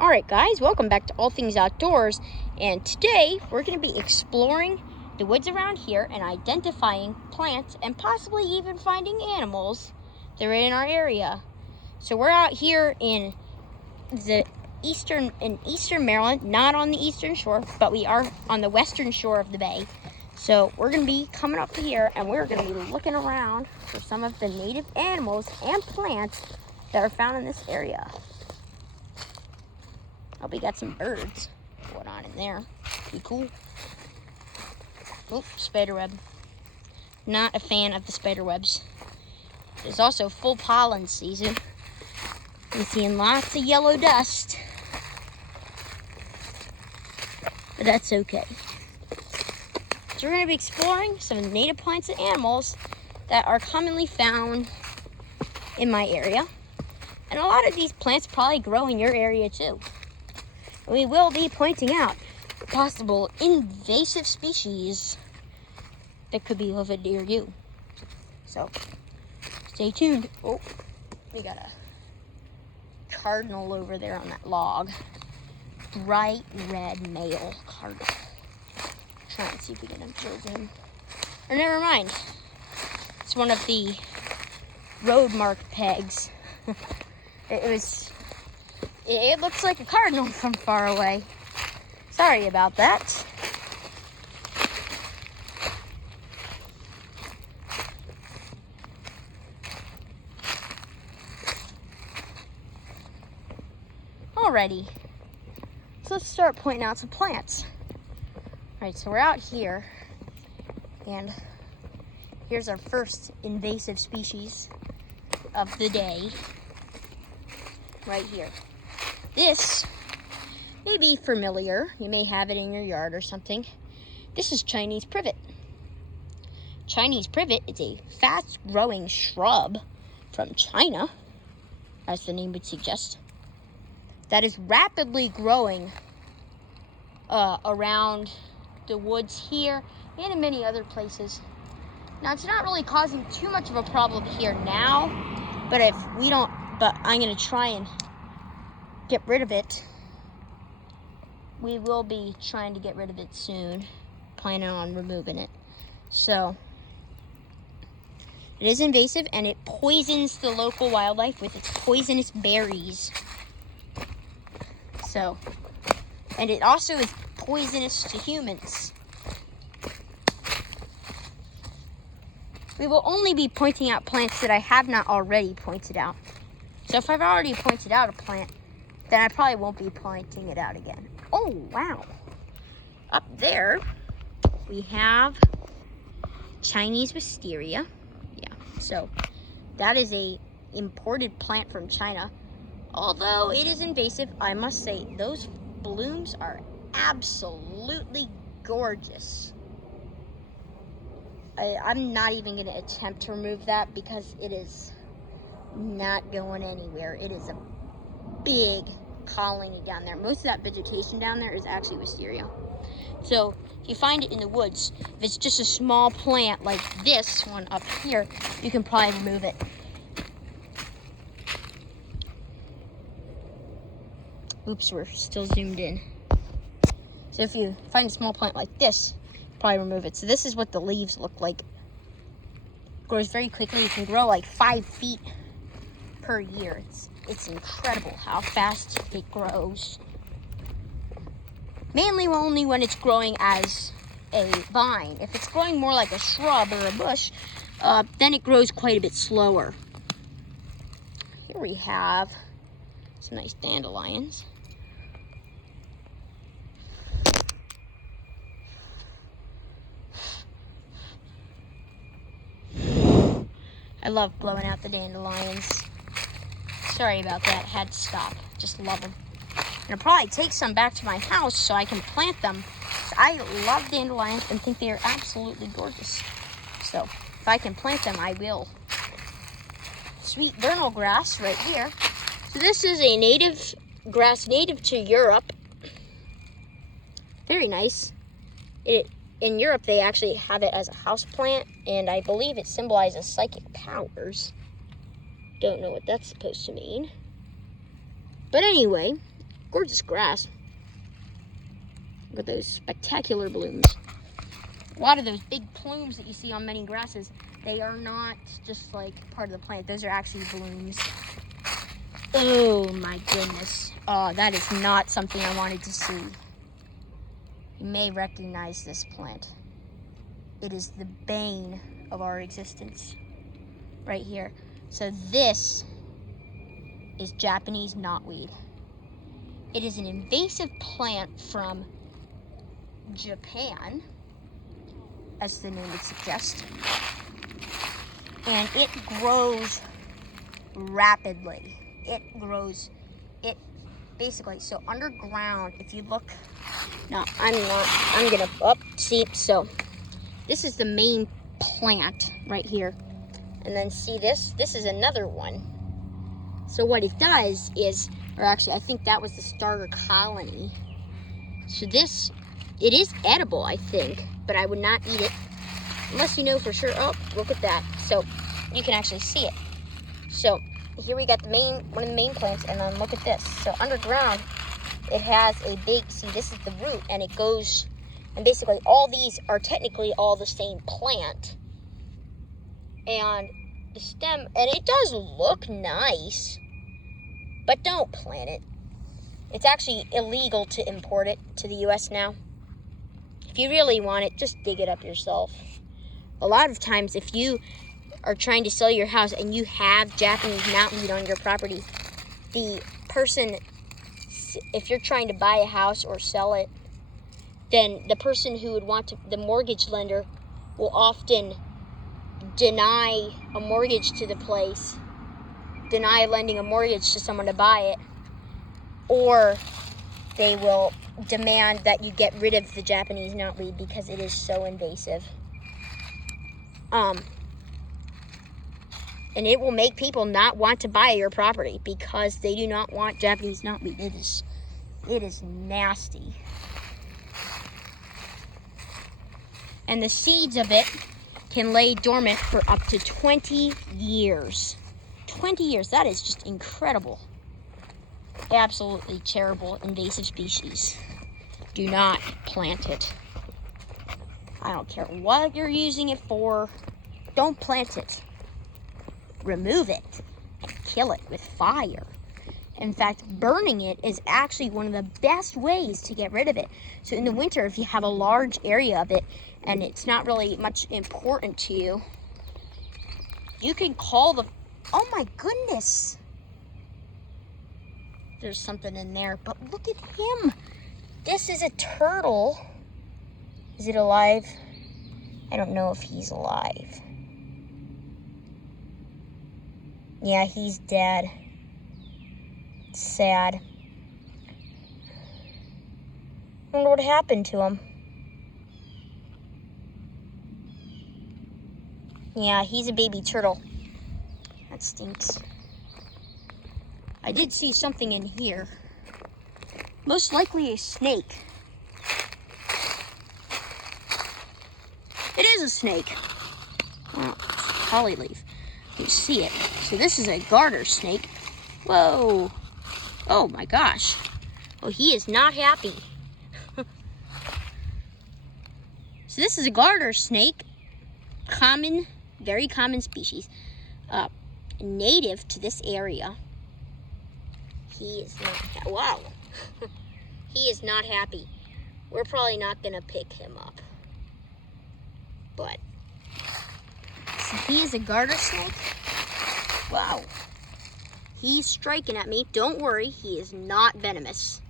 Alright guys, welcome back to All Things Outdoors, and today we're going to be exploring the woods around here and identifying plants and possibly even finding animals that are in our area. So we're out here in eastern Maryland, not on the eastern shore, but we are on the western shore of the bay. So we're going to be coming up here and we're going to be looking around for some of the native animals and plants that are found in this area. Oh, we got some birds going on in there. Pretty cool. Oop, spiderweb. Not a fan of the spiderwebs. There's also full pollen season. I'm seeing lots of yellow dust. But that's okay. So we're going to be exploring some native plants and animals that are commonly found in my area. And a lot of these plants probably grow in your area too. We will be pointing out possible invasive species that could be living near you. So, stay tuned. Oh, we got a cardinal over there on that log. Bright red male cardinal. Try and see if we can observe him. Or never mind. It's one of the road mark pegs. It looks like a cardinal from far away. Sorry about that. Alrighty. So let's start pointing out some plants. Alright, so we're out here. And here's our first invasive species of the day. Right here. This may be familiar. You may have it in your yard or something. This is Chinese privet. Chinese privet is a fast-growing shrub from China, as the name would suggest, that is rapidly growing around the woods here and in many other places. Now, it's not really causing too much of a problem here now, but I'm going to try and get rid of it. We will be trying to get rid of it soon, planning on removing it. So it is invasive and it poisons the local wildlife with its poisonous berries. So, and it also is poisonous to humans. We will only be pointing out plants that I have not already pointed out. So if I've already pointed out a plant, then I probably won't be pointing it out again. Oh, wow. Up there, we have Chinese Wisteria. Yeah, so that is a imported plant from China. Although it is invasive, I must say, those blooms are absolutely gorgeous. I'm not even going to attempt to remove that because it is not going anywhere. It is a big colony down there. Most of that vegetation down there is actually wisteria. So if you find it in the woods, if it's just a small plant like this one up here, you can probably remove it. Oops, we're still zoomed in. So if you find a small plant like this, probably remove it. So this is what the leaves look like. It grows very quickly. It can grow like 5 feet per year. It's incredible how fast it grows. Mainly only when it's growing as a vine. If it's growing more like a shrub or a bush, then it grows quite a bit slower. Here we have some nice dandelions. I love blowing out the dandelions. Sorry about that, had to stop. Just love them. And I'll probably take some back to my house so I can plant them. I love dandelions and think they are absolutely gorgeous. So if I can plant them, I will. Sweet vernal grass right here. So this is a native grass native to Europe. Very nice. In Europe, they actually have it as a house plant, and I believe it symbolizes psychic powers. Don't know what that's supposed to mean. But anyway, gorgeous grass. Look at those spectacular blooms. A lot of those big plumes that you see on many grasses, they are not just like part of the plant. Those are actually blooms. Oh my goodness. Oh, that is not something I wanted to see. You may recognize this plant. It is the bane of our existence. Right here. So this is Japanese knotweed. It is an invasive plant from Japan, as the name would suggest. And it grows rapidly. It grows, it basically, so underground, if you look, no, I'm gonna, see, so this is the main plant right here. And then see this is another one. So what it does is, or actually I think that was the starter colony. So this, it is edible, I think, but I would not eat it unless you know for sure. Oh, look at that. So you can actually see it. So here we got the main, one of the main plants, and then look at this. So underground, it has a big, see, this is the root, and it goes, and basically all these are technically all the same plant. And the stem, and it does look nice, but don't plant it. It's actually illegal to import it to the US now. If you really want it, just dig it up yourself. A lot of times, if you are trying to sell your house and you have Japanese knotweed on your property, the person, if you're trying to buy a house or sell it, then the person who would want to, the mortgage lender, will often deny a mortgage to the place, deny lending a mortgage to someone to buy it, or they will demand that you get rid of the Japanese knotweed because it is so invasive. And it will make people not want to buy your property because they do not want Japanese knotweed. It is nasty. And the seeds of it can lay dormant for up to 20 years. 20 years, that is just incredible. Absolutely terrible invasive species. Do not plant it. I don't care what you're using it for. Don't plant it. Remove it and kill it with fire. In fact, burning it is actually one of the best ways to get rid of it. So in the winter, if you have a large area of it and it's not really much important to you, you can call the, oh my goodness. There's something in there, but look at him. This is a turtle. Is it alive? I don't know if he's alive. Yeah, he's dead. Sad. I wonder what happened to him. Yeah, he's a baby turtle. That stinks. I did see something in here. Most likely a snake. It is a snake. Well, holly leaf. You see it. So this is a garter snake. Whoa. Oh my gosh. Oh, he is not happy. So this is a garter snake. Common, very common species. Native to this area. He is not, wow. He is not happy. We're probably not gonna pick him up. But, so he is a garter snake. Wow. He's striking at me. Don't worry, he is not venomous.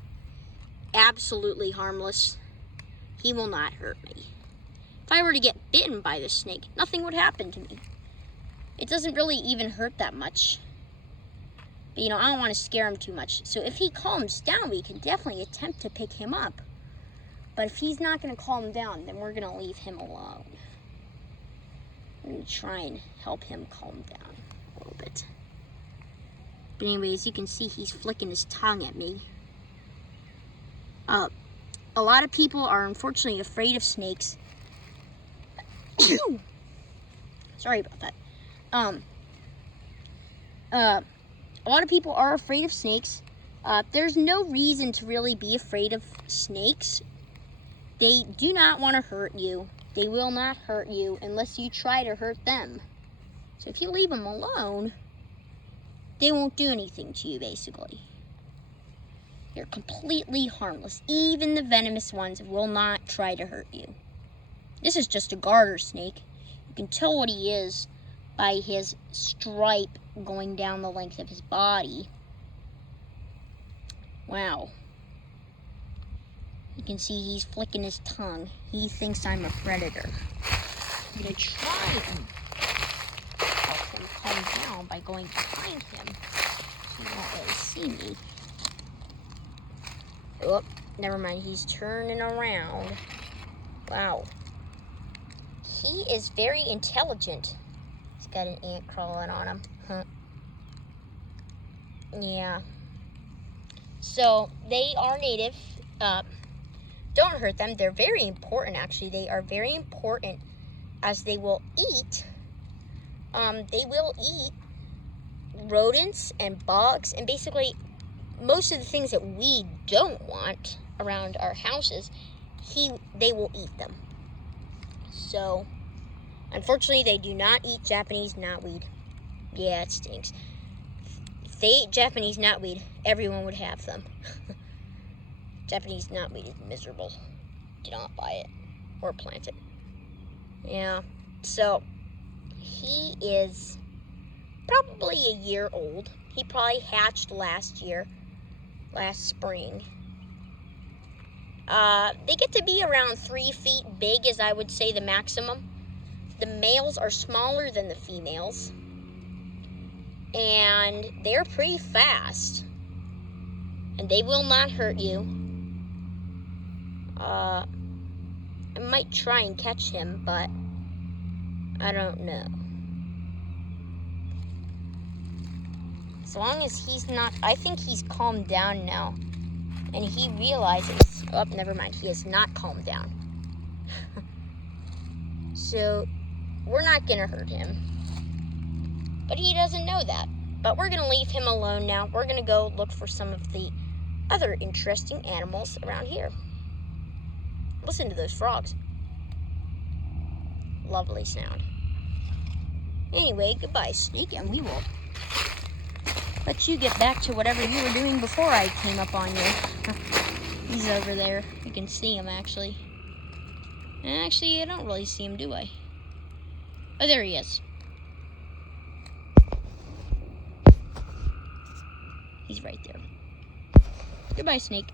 Absolutely harmless. He will not hurt me. If I were to get bitten by this snake, nothing would happen to me. It doesn't really even hurt that much. But, you know, I don't want to scare him too much. So if he calms down, we can definitely attempt to pick him up. But if he's not going to calm down, then we're going to leave him alone. I'm going to try and help him calm down a little bit. But anyways, you can see he's flicking his tongue at me. A lot of people are unfortunately afraid of snakes. Sorry about that. A lot of people are afraid of snakes, There's no reason to really be afraid of snakes. They do not want to hurt you. They will not hurt you unless you try to hurt them. So if you leave them alone, they won't do anything to you, basically. They're completely harmless. Even the venomous ones will not try to hurt you. This is just a garter snake. You can tell what he is by his stripe going down the length of his body. Wow. You can see he's flicking his tongue. He thinks I'm a predator. I'm going to try and help him calm down by going behind him. He won't really see me. Oh, never mind. He's turning around. Wow. He is very intelligent. He's got an ant crawling on him. Huh. Yeah. So, they are native. Don't hurt them. They're very important, actually. They are very important as they will eat. They will eat rodents and bugs and basically most of the things that we don't want around our houses, they will eat them. So, unfortunately, they do not eat Japanese knotweed. Yeah, it stinks. If they ate Japanese knotweed, everyone would have them. Japanese knotweed is miserable. Do not buy it or plant it. Yeah, so he is probably a year old. He probably hatched last spring. They get to be around 3 feet big, as I would say the maximum. The males are smaller than the females. And they're pretty fast. And they will not hurt you. I might try and catch him, but I don't know. As long as he's not, I think he's calmed down now. And he realizes, oh, never mind, he has not calmed down. So, we're not going to hurt him. But he doesn't know that. But we're going to leave him alone now. We're going to go look for some of the other interesting animals around here. Listen to those frogs. Lovely sound. Anyway, goodbye, Snake, and we will let you get back to whatever you were doing before I came up on you. He's over there. You can see him, actually. Actually, I don't really see him, do I? Oh, there he is. He's right there. Goodbye, Snake.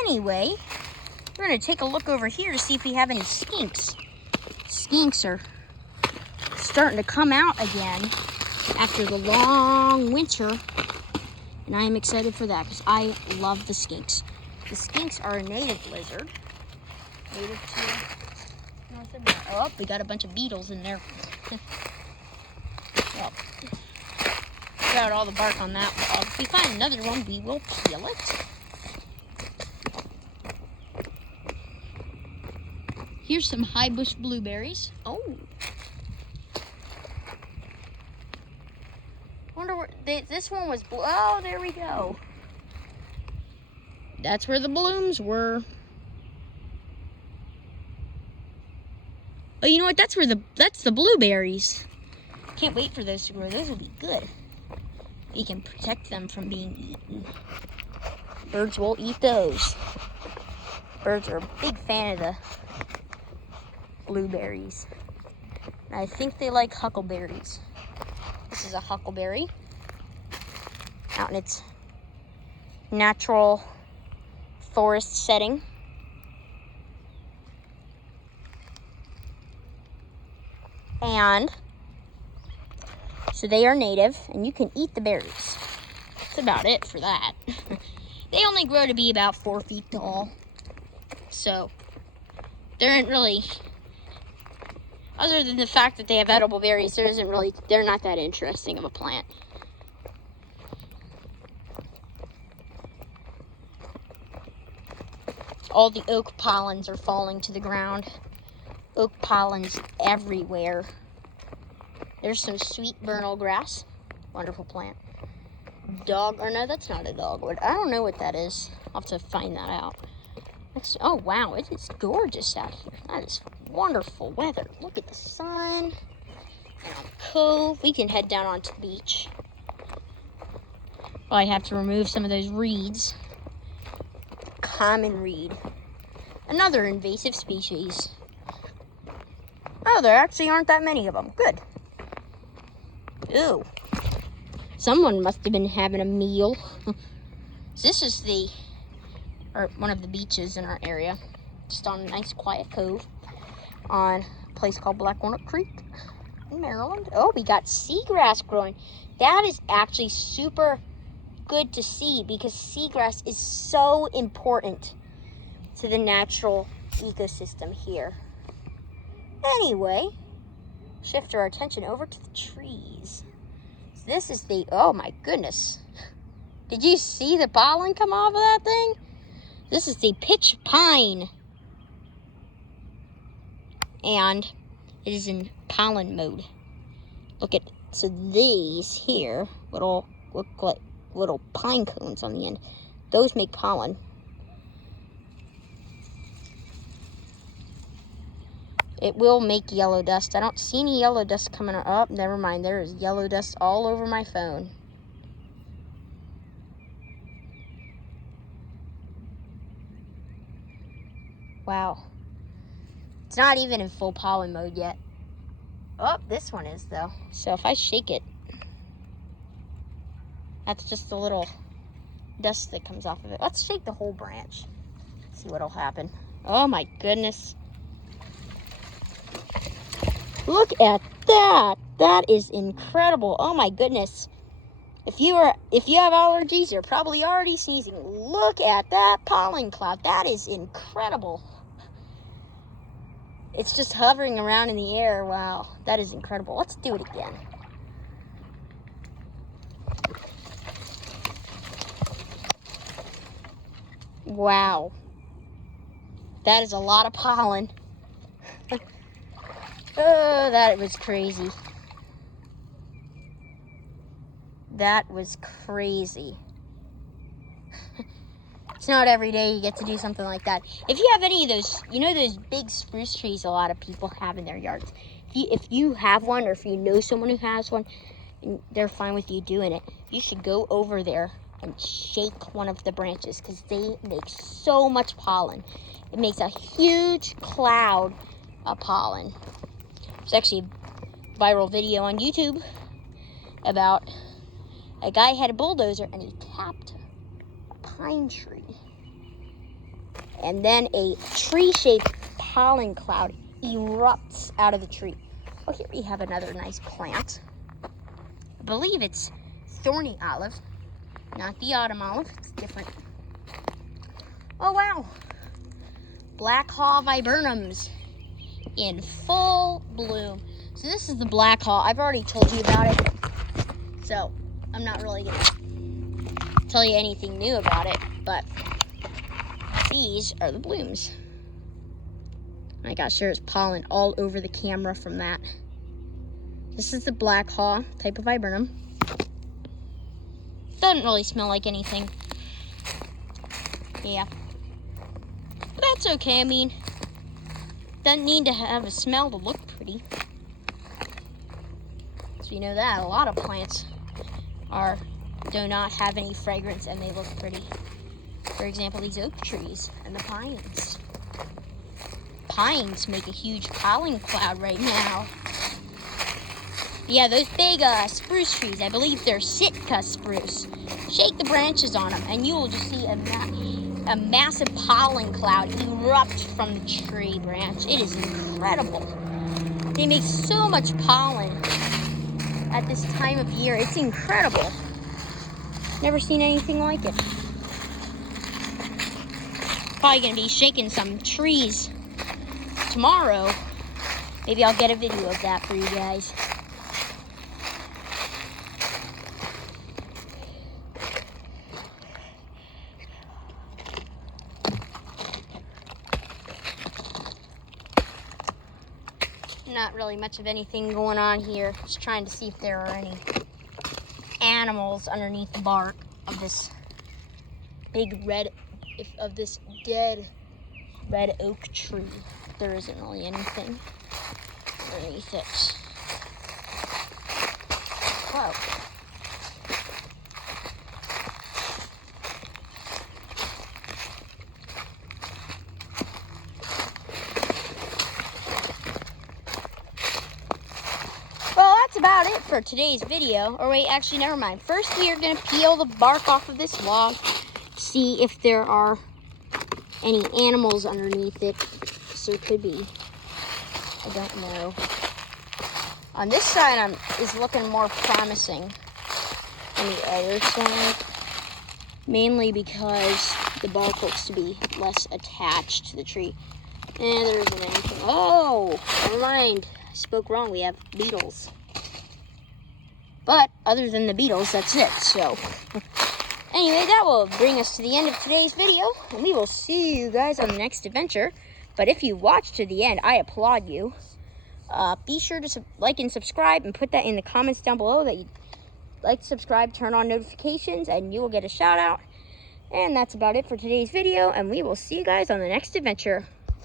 Anyway, we're going to take a look over here to see if we have any skinks. Skinks are starting to come out again after the long winter, and I am excited for that because I love the skinks. The skinks are a native lizard, native to North America. Oh, we got a bunch of beetles in there. Well, got all the bark on that log. If we find another one, we will peel it. Here's some high bush blueberries. Oh. Wonder where this one was. Oh, there we go. That's where the blooms were. Oh, you know what? That's the blueberries. Can't wait for those to grow. Those will be good. You can protect them from being eaten. Birds will eat those. Birds are a big fan of the blueberries. And I think they like huckleberries. This is a huckleberry out in its natural forest setting. And so they are native, and you can eat the berries. That's about it for that. They only grow to be about 4 feet tall. So there isn't really, other than the fact that they have edible berries, they're not that interesting of a plant. All the oak pollens are falling to the ground. Oak pollens everywhere. There's some sweet vernal grass. Wonderful plant. dog, or no, that's not a dogwood. I don't know what that is. I'll have to find that out. Oh wow, it is gorgeous out here. That is wonderful weather. Look at the sun. And on the cove, we can head down onto the beach. Well, I have to remove some of those reeds. Common reed. Another invasive species. Oh, there actually aren't that many of them. Good. Ooh. Someone must have been having a meal. This is one of the beaches in our area. Just on a nice quiet cove on a place called Black Walnut Creek in Maryland. Oh, we got seagrass growing. That is actually super good to see because seagrass is so important to the natural ecosystem here. Anyway, shift our attention over to the trees. So this is oh my goodness. Did you see the pollen come off of that thing? This is the pitch pine. And it is in pollen mode. Look at, so these here look like little pine cones on the end. Those make pollen. It will make yellow dust. I don't see any yellow dust coming up. Never mind, there is yellow dust all over my phone. Wow. It's not even in full pollen mode yet. Oh, this one is though. So if I shake it, that's just a little dust that comes off of it. Let's shake the whole branch. See what'll happen. Oh my goodness. Look at that. That is incredible. Oh my goodness. If you have allergies, you're probably already sneezing. Look at that pollen cloud. That is incredible. It's just hovering around in the air. Wow, that is incredible. Let's do it again. Wow. That is a lot of pollen. Oh, that was crazy. That was crazy. It's not every day you get to do something like that. If you have any of those, you know those big spruce trees a lot of people have in their yards. If you have one, or if you know someone who has one, and they're fine with you doing it, you should go over there and shake one of the branches because they make so much pollen. It makes a huge cloud of pollen. There's actually a viral video on YouTube about a guy had a bulldozer and he tapped a pine tree. And then a tree-shaped pollen cloud erupts out of the tree. Oh, here we have another nice plant. I believe it's thorny olive, not the autumn olive. It's different. Oh, wow. Black haw viburnums in full bloom. So this is the black haw. I've already told you about it. So I'm not really going to tell you anything new about it, but these are the blooms. My gosh, there's pollen all over the camera from that. This is the black haw type of viburnum. Doesn't really smell like anything. Yeah. But that's okay. I mean, doesn't need to have a smell to look pretty. So you know that a lot of plants do not have any fragrance and they look pretty. For example, these oak trees and the pines. Pines make a huge pollen cloud right now. Yeah, those big spruce trees, I believe they're Sitka spruce. Shake the branches on them and you will just see a massive pollen cloud erupt from the tree branch. It is incredible. They make so much pollen at this time of year. It's incredible. Never seen anything like it. Probably gonna be shaking some trees tomorrow. Maybe I'll get a video of that for you guys. Not really much of anything going on here. Just trying to see if there are any animals underneath the bark of this big dead red oak tree. There isn't really anything underneath it. Whoa. Well, that's about it for today's video. Or wait, actually, never mind. First, we are going to peel the bark off of this log, see if there are any animals underneath it. So it could be. I don't know. On this side, is looking more promising than the other side. Mainly because the bark looks to be less attached to the tree. And there isn't anything. Oh, never mind. I spoke wrong. We have beetles. But other than the beetles, that's it. So anyway, that will bring us to the end of today's video. And we will see you guys on the next adventure. But if you watched to the end, I applaud you. Be sure to like and subscribe and put that in the comments down below that you like, subscribe, turn on notifications, and you will get a shout out. And that's about it for today's video. And we will see you guys on the next adventure.